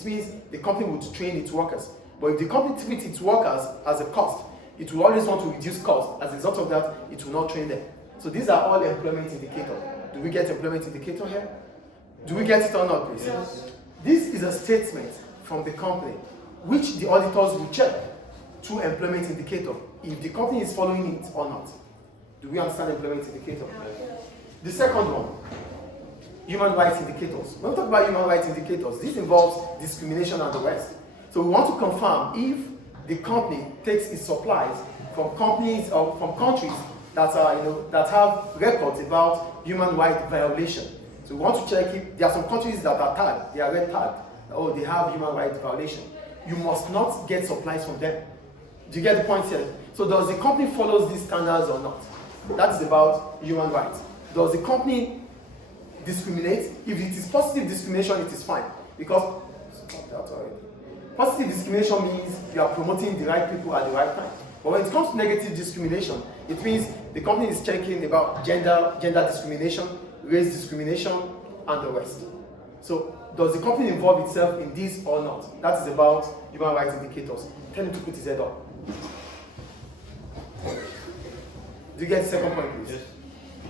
It means the company would train its workers. But if the company treats its workers as a cost, it will always want to reduce cost. As a result of that, it will not train them. So these are all employment indicators. Do we get employment indicator here? Do we get it or not, please? Yes. This is a statement from the company, which the auditors will check through employment indicator, if the company is following it or not. Do we understand employment indicator? The second one, human rights indicators. When we talk about human rights indicators, this involves discrimination and the rest. So we want to confirm if the company takes its supplies from companies or from countries that are, that have records about human rights violation. So we want to check if there are some countries that are tagged, they are red tagged, oh, they have human rights violation. You must not get supplies from them. Do you get the point here? So does the company follow these standards or not? That is about human rights. Does the company discriminate? If it is positive discrimination, it is fine. Because positive discrimination means you are promoting the right people at the right time. But when it comes to negative discrimination, it means the company is checking about gender discrimination, race discrimination, and the rest. So does the company involve itself in this or not? That is about human rights indicators. Tell him to put his head up. Do you get the second point, please? Yes.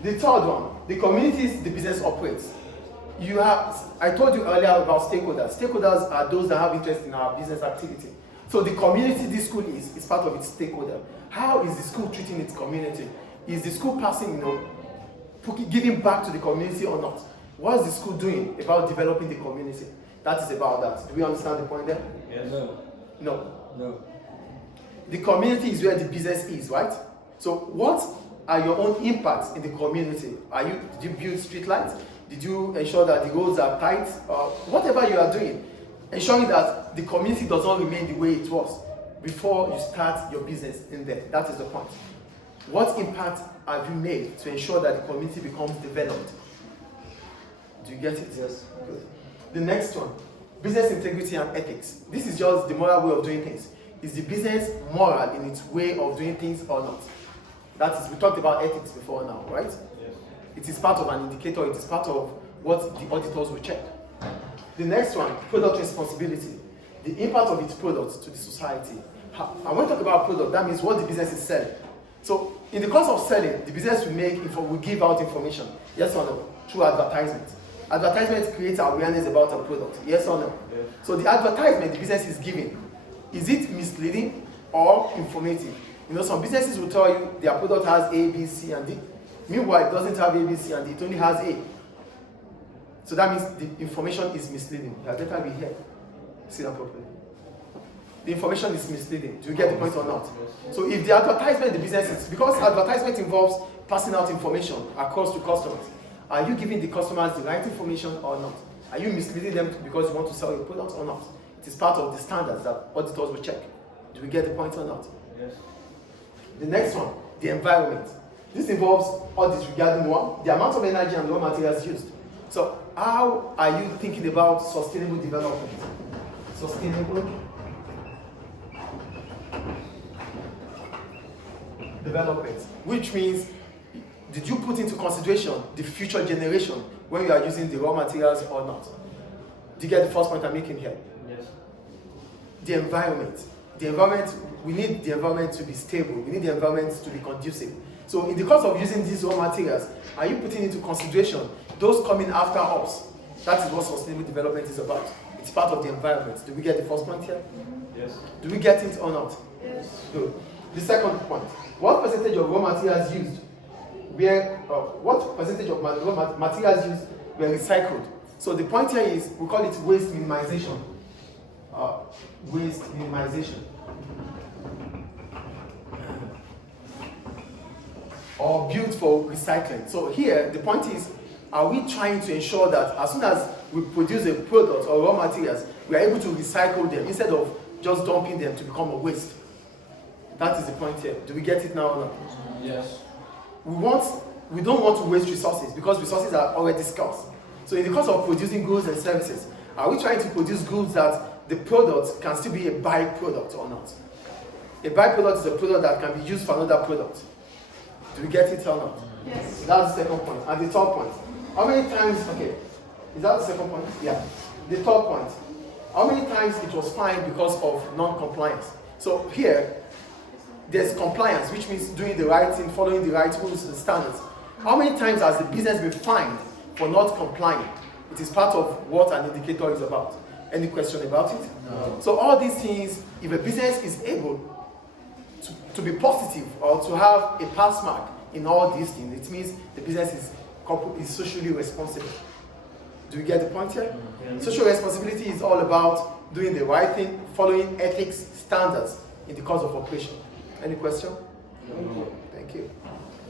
The third one, the communities the business operates. I told you earlier about stakeholders. Stakeholders are those that have interest in our business activity. So the community this school is part of its stakeholder. How is the school treating its community? Is the school passing, giving back to the community or not? What is the school doing about developing the community? That is about that. Do we understand the point there? Yes. No. The community is where the business is, right? So what are your own impacts in the community? Did you build street lights? Did you ensure that the roads are tight? Whatever you are doing, ensuring that the community does not remain the way it was before you start your business in there. That is the point. What impact have you made to ensure that the community becomes developed? Do you get it? Yes. Good. The next one, business integrity and ethics. This is just the moral way of doing things. Is the business moral in its way of doing things or not? That is, we talked about ethics before now, right? Yes. It is part of an indicator, it is part of what the auditors will check. The next one, product responsibility. The impact of its products to the society. And when we talk about product, that means what the business is selling. So in the course of selling, the business will give out information, yes or no, through advertisement. Advertisement creates awareness about a product, yes or no? Yes. So the advertisement the business is giving, is it misleading or informative? Some businesses will tell you their product has A, B, C, and D. Meanwhile, it doesn't have A, B, C, and D, it only has A. So that means the information is misleading. You had better be here. See that properly. The information is misleading. Do you get the point or not? So if the advertisement, the business is, because advertisement involves passing out information across to customers, are you giving the customers the right information or not? Are you misleading them because you want to sell your product or not? It is part of the standards that auditors will check. Do we get the point or not? Yes. The next one, the environment. This involves audits regarding the amount of energy and raw materials used. So how are you thinking about sustainable development? Sustainable development, which means, did you put into consideration the future generation when you are using the raw materials or not? Do you get the first point I'm making here? Yes. The environment. The environment, we need the environment to be stable. We need the environment to be conducive. So in the course of using these raw materials, are you putting into consideration those coming after us? That is what sustainable development is about. It's part of the environment. Do we get the first point here? Yes. Do we get it or not? Yes. Good. The second point. What percentage of raw materials used what percentage of raw materials used were recycled? So the point here is, we call it waste minimization. Waste minimization. Or built for recycling. So here, the point is, are we trying to ensure that as soon as we produce a product or raw materials, we are able to recycle them instead of just dumping them to become a waste? That is the point here. Do we get it now or not? Yes. We don't want to waste resources because resources are already scarce. So in the course of producing goods and services, are we trying to produce goods that the product can still be a byproduct or not? A byproduct is a product that can be used for another product. Do we get it or not? Yes. So that's the second point. And the third point. How many times, okay, is that the second point? Yeah. The third point. How many times it was fined because of non-compliance? So here, there's compliance, which means doing the right thing, following the right rules and standards. How many times has the business been fined for not complying? It is part of what an indicator is about. Any question about it? No. So all these things, if a business is able to be positive or to have a pass mark in all these things, it means the business is socially responsible. Do you get the point here? Yeah. Social responsibility is all about doing the right thing, following ethics standards in the course of operation. Any question? No.